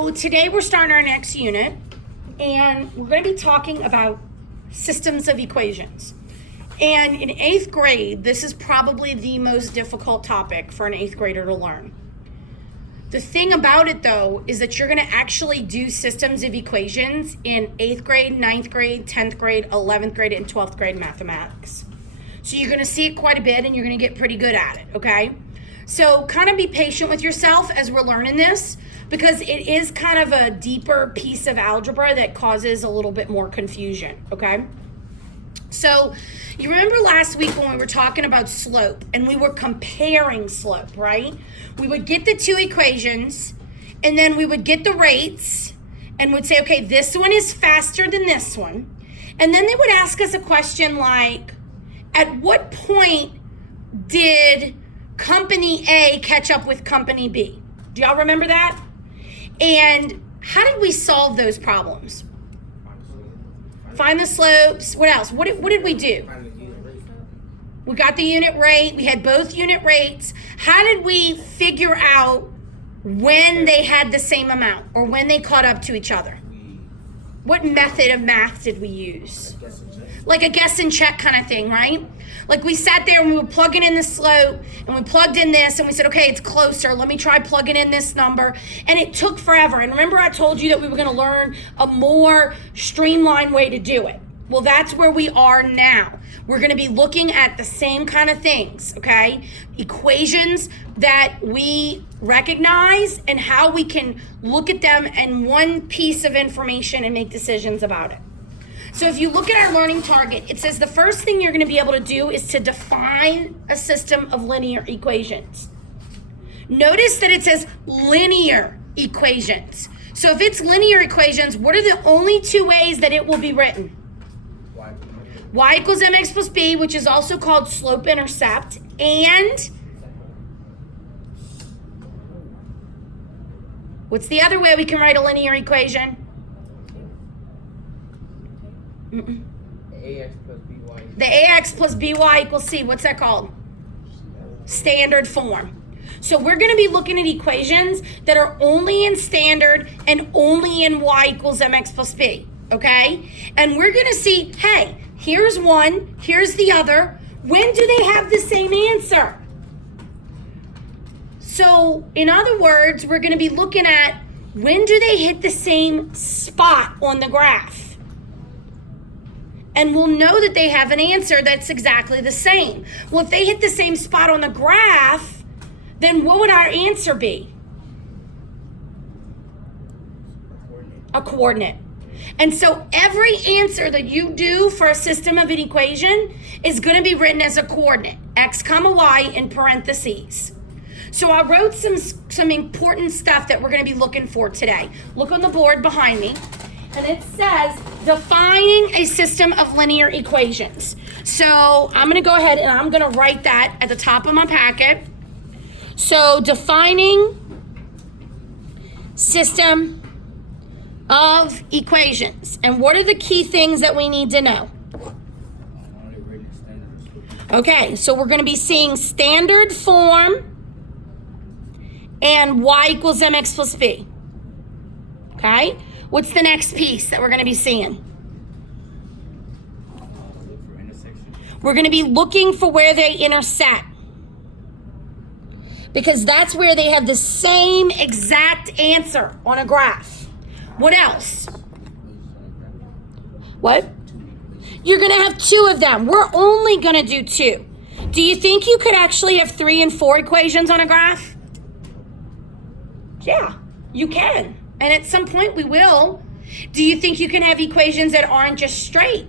So today we're starting our next unit, and we're going to be talking about systems of equations. And in 8th grade, this is probably the most difficult topic for an 8th grader to learn. The thing about it, though, is that you're going to actually do systems of equations in 8th grade, 9th grade, 10th grade, 11th grade, and 12th grade mathematics. So you're going to see it quite a bit, and you're going to get pretty good at it, okay? So kind of be patient with yourself as we're learning this, because it is kind of a deeper piece of algebra that causes a little bit more confusion, okay? So you remember last week when we were talking about slope and we were comparing slope, right? We would get the two equations and then we would get the rates and would say, okay, this one is faster than this one. And then they would ask us a question like, at what point did company A catch up with company B? Do y'all remember that? And how did we solve those problems? Find the slopes. What else? What did we do? We got the unit rate. We had both unit rates. How did we figure out when they had the same amount or when they caught up to each other? What method of math did we use? Like a guess and check kind of thing, right? Like we sat there and we were plugging in the slope and we plugged in this and we said, okay, it's closer. Let me try plugging in this number. And it took forever. And remember I told you that we were going to learn a more streamlined way to do it. Well, that's where we are now. We're going to be looking at the same kind of things, okay? Equations that we recognize and how we can look at them in one piece of information and make decisions about it. So if you look at our learning target, it says the first thing you're going to be able to do is to define a system of linear equations. Notice that it says linear equations. So if it's linear equations, what are the only two ways that it will be written? Y equals mx plus b, which is also called slope-intercept, and what's the other way we can write a linear equation? AX plus BY. The AX plus BY equals C. What's that called? Standard form. So we're going to be looking at equations that are only in standard and only in Y equals MX plus B, okay? And we're going to see, hey, here's one, here's the other. When do they have the same answer? So in other words, we're going to be looking at when do they hit the same spot on the graph? And we'll know that they have an answer that's exactly the same. Well, if they hit the same spot on the graph, then what would our answer be? A coordinate. And so every answer that you do for a system of an equation is going to be written as a coordinate, x comma y in parentheses. So I wrote some important stuff that we're going to be looking for today. Look on the board behind me. And it says defining a system of linear equations. So I'm going to go ahead and I'm going to write that at the top of my packet. So defining system of equations. And what are the key things that we need to know? Okay, so we're going to be seeing standard form and y equals mx plus b. Okay? What's the next piece that we're going to be seeing? We're going to be looking for where they intersect, because that's where they have the same exact answer on a graph. What else? What? You're going to have two of them. We're only going to do two. Do you think you could actually have 3 and 4 equations on a graph? Yeah, you can. And at some point we will. Do you think you can have equations that aren't just straight?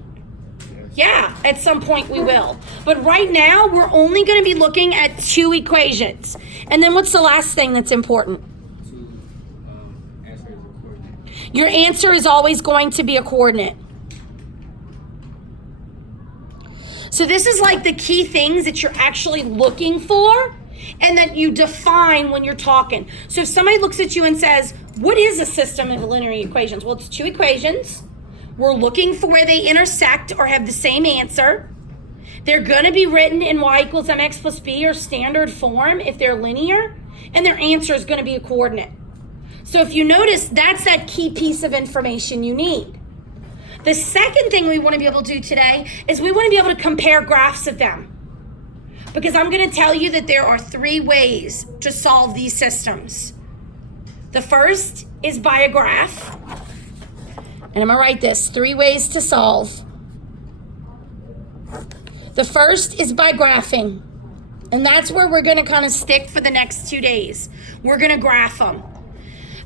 Yeah, at some point we will. But right now we're only going to be looking at 2 equations. And then what's the last thing that's important? Your answer is always going to be a coordinate. So this is like the key things that you're actually looking for and that you define when you're talking. So if somebody looks at you and says, what is a system of linear equations? Well, it's 2 equations. We're looking for where they intersect or have the same answer. They're going to be written in y equals mx plus b or standard form if they're linear, and their answer is going to be a coordinate. So if you notice, that's that key piece of information you need. The second thing we want to be able to do today is we want to be able to compare graphs of them. Because I'm going to tell you that there are 3 ways to solve these systems. The first is by a graph. And I'm going to write this, 3 ways to solve. The first is by graphing. And that's where we're going to kind of stick for the next 2 days. We're going to graph them.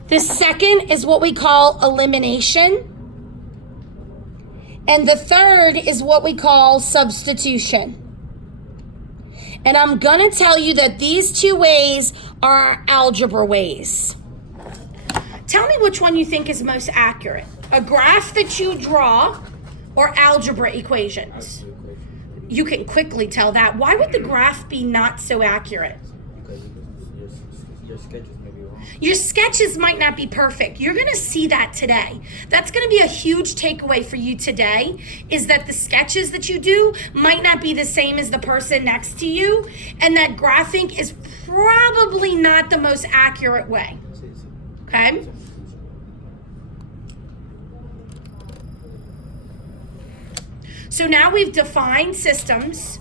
The second is what we call elimination. And the third is what we call substitution. And I'm going to tell you that these 2 ways are algebra ways. Tell me which one you think is most accurate. A graph that you draw or algebra equations? You can quickly tell that. Why would the graph be not so accurate? Because your sketches may be wrong. Your sketches might not be perfect. You're going to see that today. That's going to be a huge takeaway for you today, is that the sketches that you do might not be the same as the person next to you, and that graphing is probably not the most accurate way. Okay? So now we've defined systems.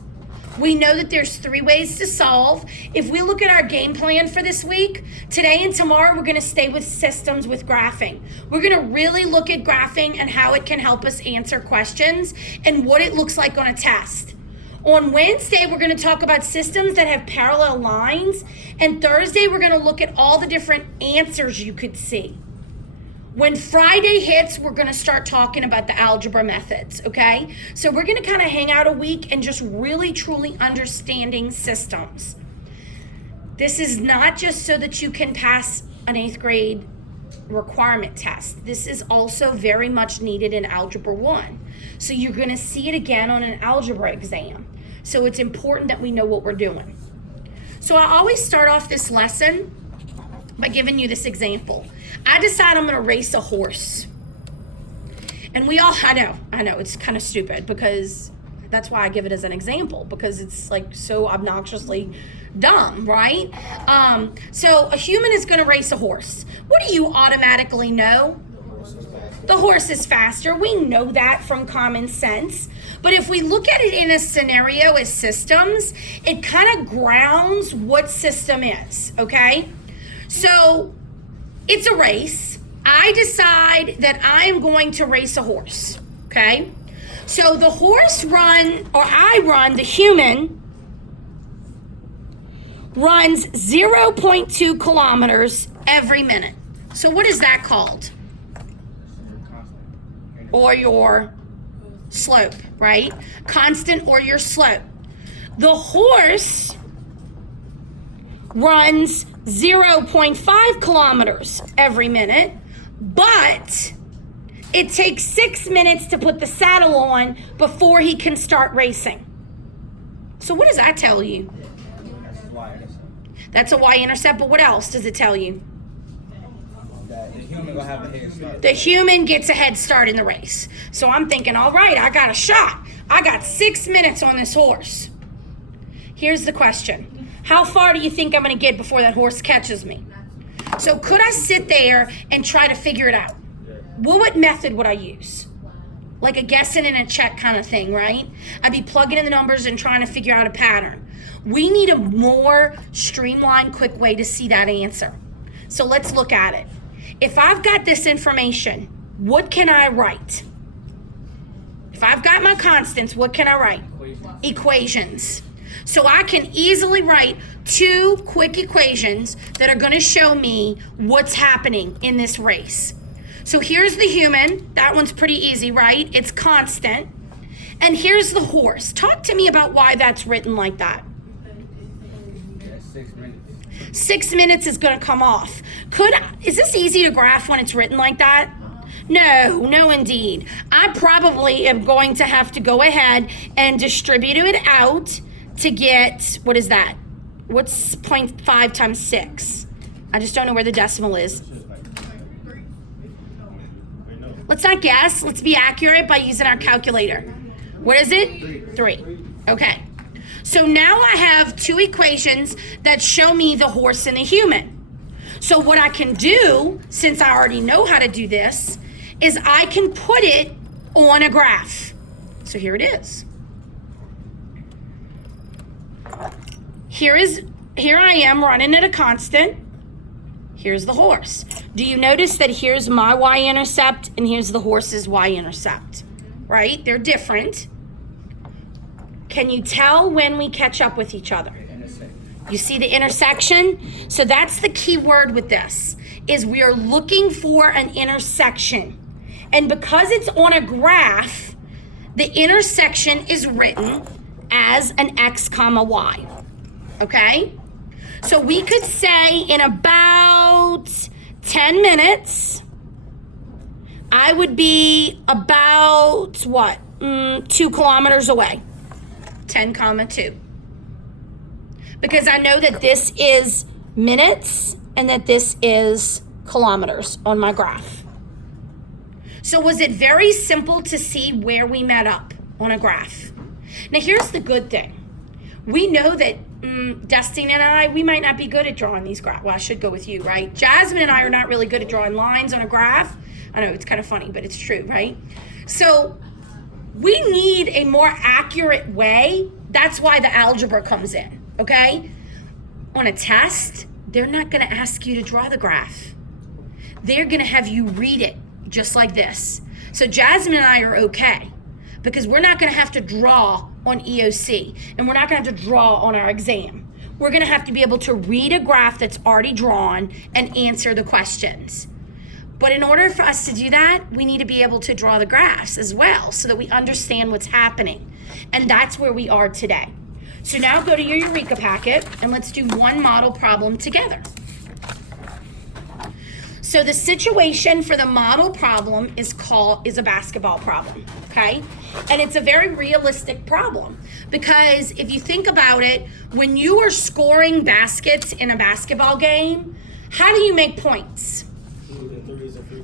We know that there's 3 ways to solve. If we look at our game plan for this week, today and tomorrow, we're going to stay with systems with graphing. We're going to really look at graphing and how it can help us answer questions and what it looks like on a test. On Wednesday, we're going to talk about systems that have parallel lines. And Thursday, we're going to look at all the different answers you could see. When Friday hits, we're going to start talking about the algebra methods, okay? So we're going to kind of hang out a week and just really, truly understanding systems. This is not just so that you can pass an 8th grade requirement test. This is also very much needed in Algebra 1. So you're going to see it again on an algebra exam. So it's important that we know what we're doing. So I always start off this lesson by giving you this example. I decide I'm going to race a horse. And we all, I know, it's kind of stupid because that's why I give it as an example, because it's like so obnoxiously dumb, right? So a human is going to race a horse. What do you automatically know? The horse is faster. We know that from common sense. But if we look at it in a scenario as systems, it kind of grounds what system is, okay? So it's a race. I decide that I am going to race a horse, okay? So the the human runs 0.2 kilometers every minute. So what is that called? Or your slope, right? Constant or your slope. The horse runs 0.5 kilometers every minute, but it takes 6 minutes to put the saddle on before he can start racing. So what does that tell you? That's a y-intercept, but what else does it tell you? The human will have a head start. The human gets a head start in the race. So I'm thinking, all right, I got a shot. I got 6 minutes on this horse. Here's the question. How far do you think I'm going to get before that horse catches me? So could I sit there and try to figure it out? Well, what method would I use? Like a guessing and a check kind of thing, right? I'd be plugging in the numbers and trying to figure out a pattern. We need a more streamlined, quick way to see that answer. So let's look at it. If I've got this information, what can I write? If I've got my constants, what can I write? Equations. So I can easily write 2 quick equations that are going to show me what's happening in this race. So here's the human. That one's pretty easy, right? It's constant. And here's the horse. Talk to me about why that's written like that. 6 minutes. 6 minutes is going to come off. Is this easy to graph when it's written like that? No, indeed. I probably am going to have to go ahead and distribute it out to get, what is that? What's 0.5 times 6? I just don't know where the decimal is. Let's not guess. Let's be accurate by using our calculator. What is it? 3. Okay. So now I have 2 equations that show me the horse and the human. So what I can do, since I already know how to do this, is I can put it on a graph. So here it is. Here I am running at a constant. Here's the horse. Do you notice that here's my y-intercept and here's the horse's y-intercept, right? They're different. Can you tell when we catch up with each other? You see the intersection? So that's the key word with this, is we are looking for an intersection. And because it's on a graph, the intersection is written as an x comma y, okay? So we could say in about 10 minutes, I would be about, 2 kilometers away. 10 comma 2. Because I know that this is minutes and that this is kilometers on my graph. So was it very simple to see where we met up on a graph? Now here's the good thing. We know that Destiny and I, we might not be good at drawing these graphs. Well, I should go with you, right? Jasmine and I are not really good at drawing lines on a graph. I know it's kind of funny, but it's true, right? So we need a more accurate way. That's why the algebra comes in, okay? On a test, they're not going to ask you to draw the graph. They're going to have you read it just like this. So Jasmine and I are okay because we're not going to have to draw on EOC and we're not going to have to draw on our exam. We're going to have to be able to read a graph that's already drawn and answer the questions. But in order for us to do that, we need to be able to draw the graphs as well so that we understand what's happening. And that's where we are today. So now go to your Eureka packet and let's do one model problem together. So the situation for the model problem is a basketball problem, okay? And it's a very realistic problem because if you think about it, when you are scoring baskets in a basketball game, how do you make points?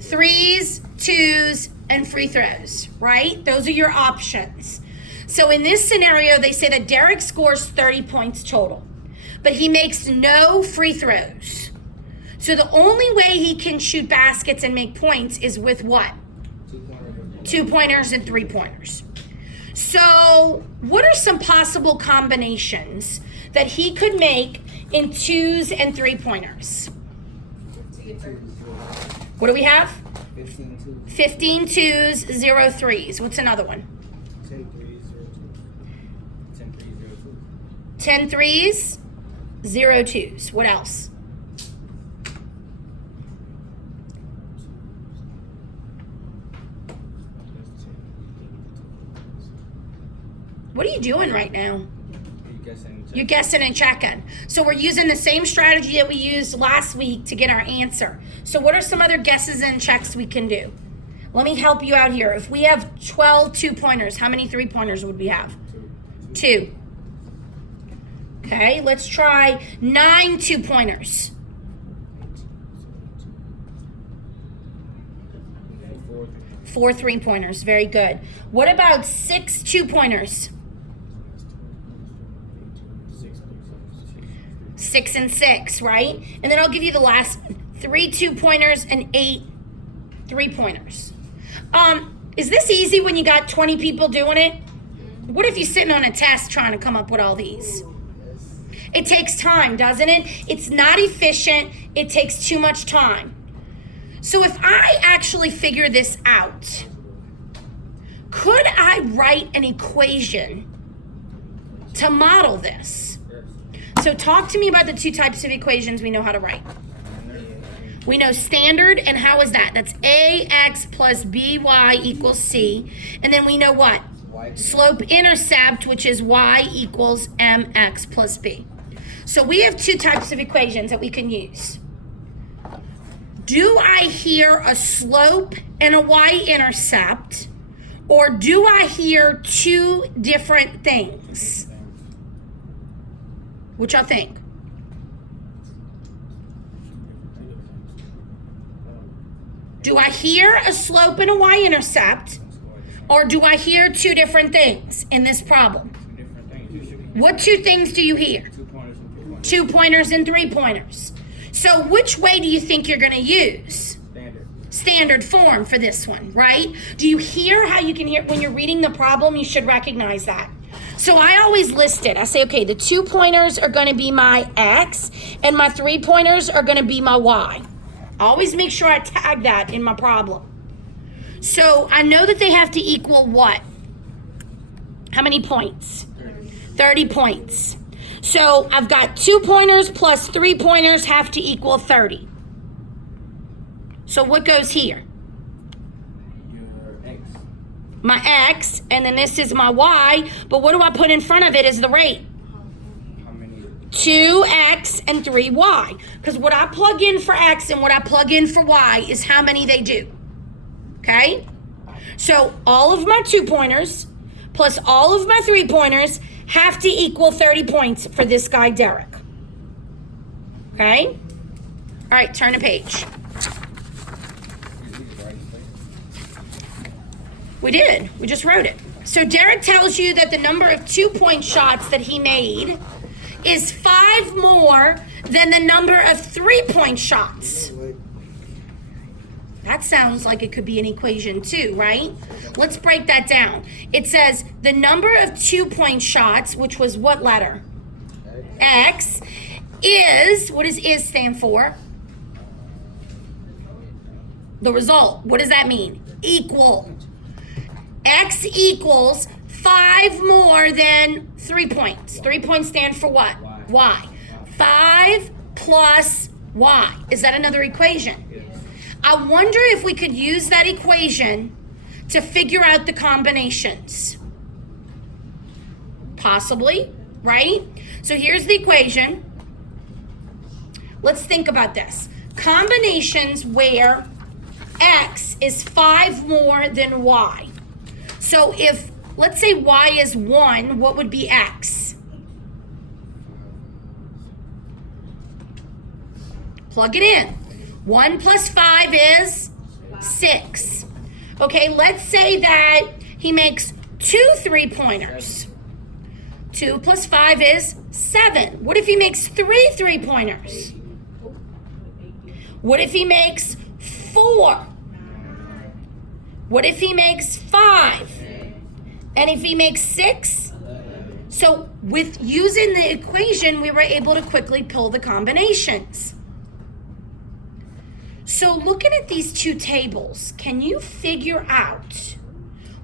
Threes, twos, and free throws, right? Those are your options. So in this scenario, they say that Derek scores 30 points total, but he makes no free throws. So the only way he can shoot baskets and make points is with what? 2-pointers and 3-pointers. So what are some possible combinations that he could make in 2s and 3-pointers? What do we have? 15 2s, 0 3s. What's another one? 10 3s, 0 2s. What else? What are you doing right now? You're guessing and checking. So we're using the same strategy that we used last week to get our answer. So what are some other guesses and checks we can do? Let me help you out here. If we have 12 2-pointers, how many 3-pointers would we have? 2. Okay, let's try 9 2-pointers. 4 3-pointers, very good. What about 6 2-pointers? 6 and 6, right? And then I'll give you the last 3 2-pointers and 8 3-pointers. Is this easy when you got 20 people doing it? What if you're sitting on a test trying to come up with all these? It takes time, doesn't it? It's not efficient. It takes too much time. So if I actually figure this out, could I write an equation to model this? So talk to me about the 2 types of equations we know how to write. We know standard, and how is that? That's ax plus by equals c. And then we know what? Slope-intercept, which is y equals mx plus b. So we have 2 types of equations that we can use. Do I hear a slope and a y-intercept, or do I hear 2 different things? What y'all think? Do I hear a slope and a y-intercept, or do I hear 2 different things in this problem? What 2 things do you hear? 2-pointers and 3-pointers. So which way do you think you're going to use? Standard form for this one, right? Do you hear how you can hear when you're reading the problem? You should recognize that. So I always list it. I say, okay, the 2 pointers are going to be my X and my 3 pointers are going to be my Y. I always make sure I tag that in my problem. So I know that they have to equal what? How many points? 30 points. So I've got 2 pointers plus 3 pointers have to equal 30. So what goes here? Your X. My X, and then this is my Y, but what do I put in front of it as the rate? How many? 2X and 3Y. Because what I plug in for X and what I plug in for Y is how many they do. Okay? So all of my 2 pointers plus all of my 3 pointers have to equal 30 points for this guy, Derek. Okay? All right, turn the page. We did. We just wrote it. So Derek tells you that the number of 2-point shots that he made is 5 more than the number of 3-point shots. That sounds like it could be an equation too, right? Let's break that down. It says the number of 2-point shots, which was what letter? X, is, what does is stand for? The result. What does that mean? Equal. X equals 5 more than 3 points. 3 points stand for what? Y. 5 plus Y. Is that another equation? I wonder if we could use that equation to figure out the combinations. Possibly, right? So here's the equation. Let's think about this. Combinations where X is 5 more than Y. So if, let's say Y is 1, what would be X? Plug it in. 1 plus 5 is 6. Okay, let's say that he makes 2 3-pointers. 2 plus 5 is 7. What if he makes 3 3-pointers? What if he makes 4? What if he makes 5? And if he makes 6? So with using the equation, we were able to quickly pull the combinations. So looking at these 2 tables, can you figure out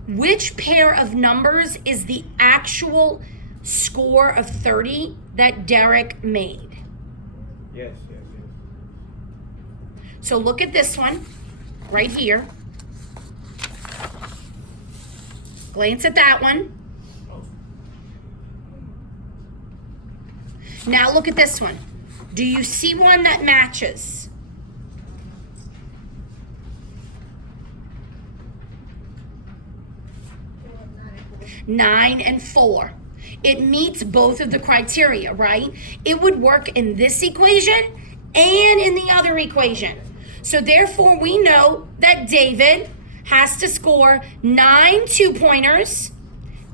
which pair of numbers is the actual score of 30 that Derek made? Yes. So look at this one right here. Glance at that one. Now look at this one. Do you see one that matches? Nine and 4. It meets both of the criteria, right? It would work in this equation and in the other equation. So therefore, we know that David has to score 9 2-pointers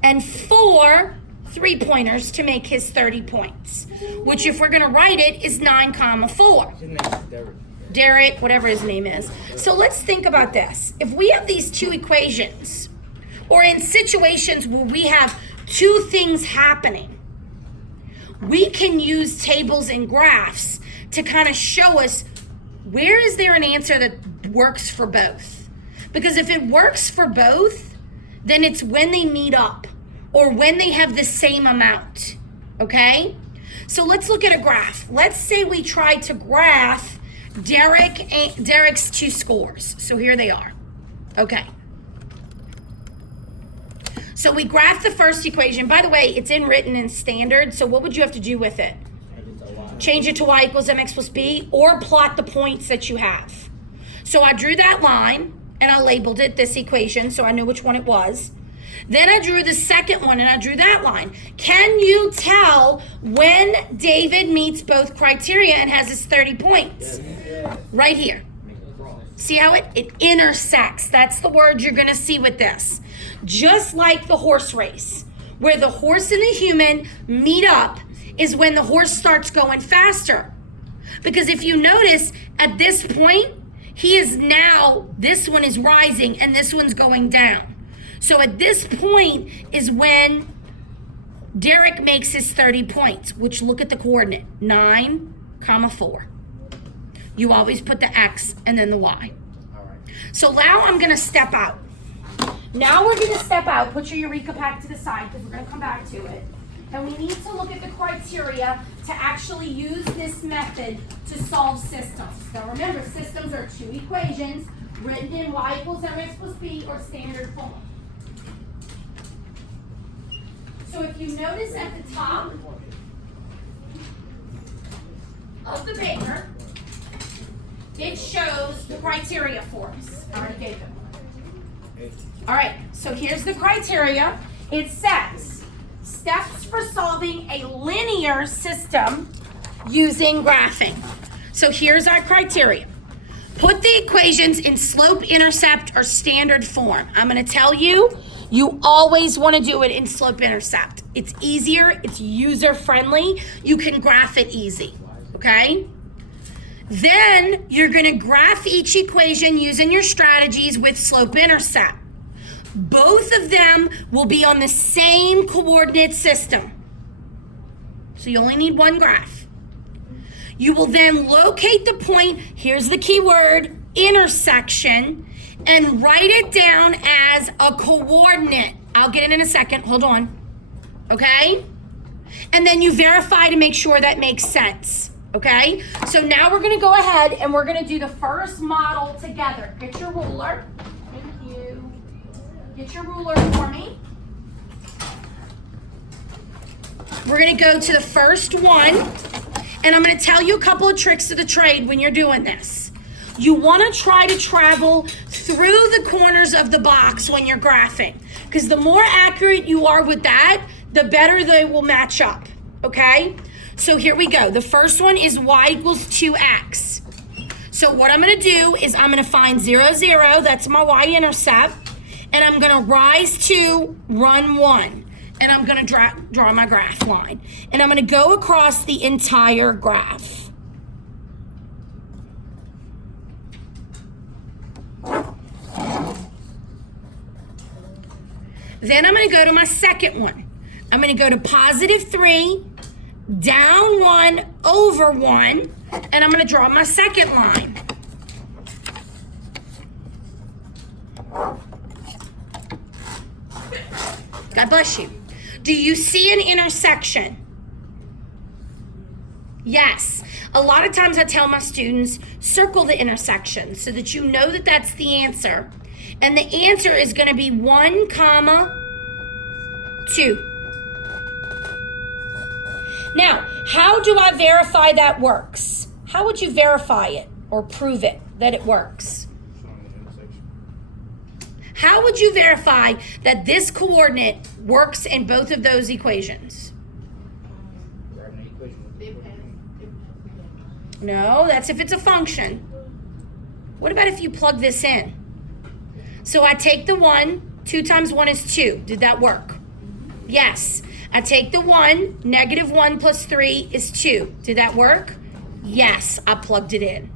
and 4 3-pointers to make his 30 points, which if we're going to write it is 9, 4. His name is Derek. Derek, whatever his name is. So let's think about this. If we have these 2 equations, or in situations where we have 2 things happening, we can use tables and graphs to kind of show us where is there an answer that works for both. Because if it works for both, then it's when they meet up or when they have the same amount, okay? So let's look at a graph. Let's say we try to graph Derek's 2 scores. So here they are, okay. So we graph the first equation. By the way, it's written in standard, so what would you have to do with it? Change it to y equals mx plus b, or plot the points that you have. So I drew that line, and I labeled it this equation, so I knew which one it was. Then I drew the second one, and I drew that line. Can you tell when David meets both criteria and has his 30 points? Right here. See how it intersects? That's the word you're going to see with this. Just like the horse race, where the horse and the human meet up is when the horse starts going faster. Because if you notice, at this point, he is now, this one is rising and this one's going down. So at this point is when Derek makes his 30 points, which look at the coordinate, 9, 4. You always put the X and then the Y. All right. So now I'm gonna step out. Now we're gonna step out, put your Eureka pack to the side because we're gonna come back to it. And we need to look at the criteria to actually use this method to solve systems. Now remember, systems are 2 equations written in y equals mx plus b or standard form. So if you notice at the top of the paper, it shows the criteria for us. I already gave them. All right, so here's the criteria. It says, steps for solving a linear system using graphing. So here's our criteria. Put the equations in slope, intercept, or standard form. I'm gonna tell you, you always wanna do it in slope, intercept. It's easier, it's user-friendly, you can graph it easy, okay? Then you're gonna graph each equation using your strategies with slope, intercept. Both of them will be on the same coordinate system. So you only need one graph. You will then locate the point, here's the key word, intersection, and write it down as a coordinate. I'll get it in a second, hold on. Okay? And then you verify to make sure that makes sense. Okay? So now we're gonna go ahead and we're gonna do the first model together. Get your ruler. Thank you. Get your ruler for me. We're gonna go to the first one, and I'm gonna tell you a couple of tricks of the trade when you're doing this. You wanna try to travel through the corners of the box when you're graphing, because the more accurate you are with that, the better they will match up, okay? So here we go. The first one is y equals 2x. So what I'm gonna do is I'm gonna find 0, 0, that's my y-intercept, and I'm gonna rise 2, run 1, and I'm gonna draw my graph line. And I'm gonna go across the entire graph. Then I'm gonna go to my second one. I'm gonna go to positive 3, down 1, over 1, and I'm gonna draw my second line. God bless you. Do you see an intersection? Yes. A lot of times I tell my students, circle the intersection so that you know that that's the answer. And the answer is gonna be 1, 2. Now, how do I verify that works? How would you verify it or prove it that it works? How would you verify that this coordinate works in both of those equations? No, that's if it's a function. What about if you plug this in? So I take the 1, 2 times 1 is 2. Did that work? Yes. I take the 1, negative 1 plus 3 is 2. Did that work? Yes, I plugged it in.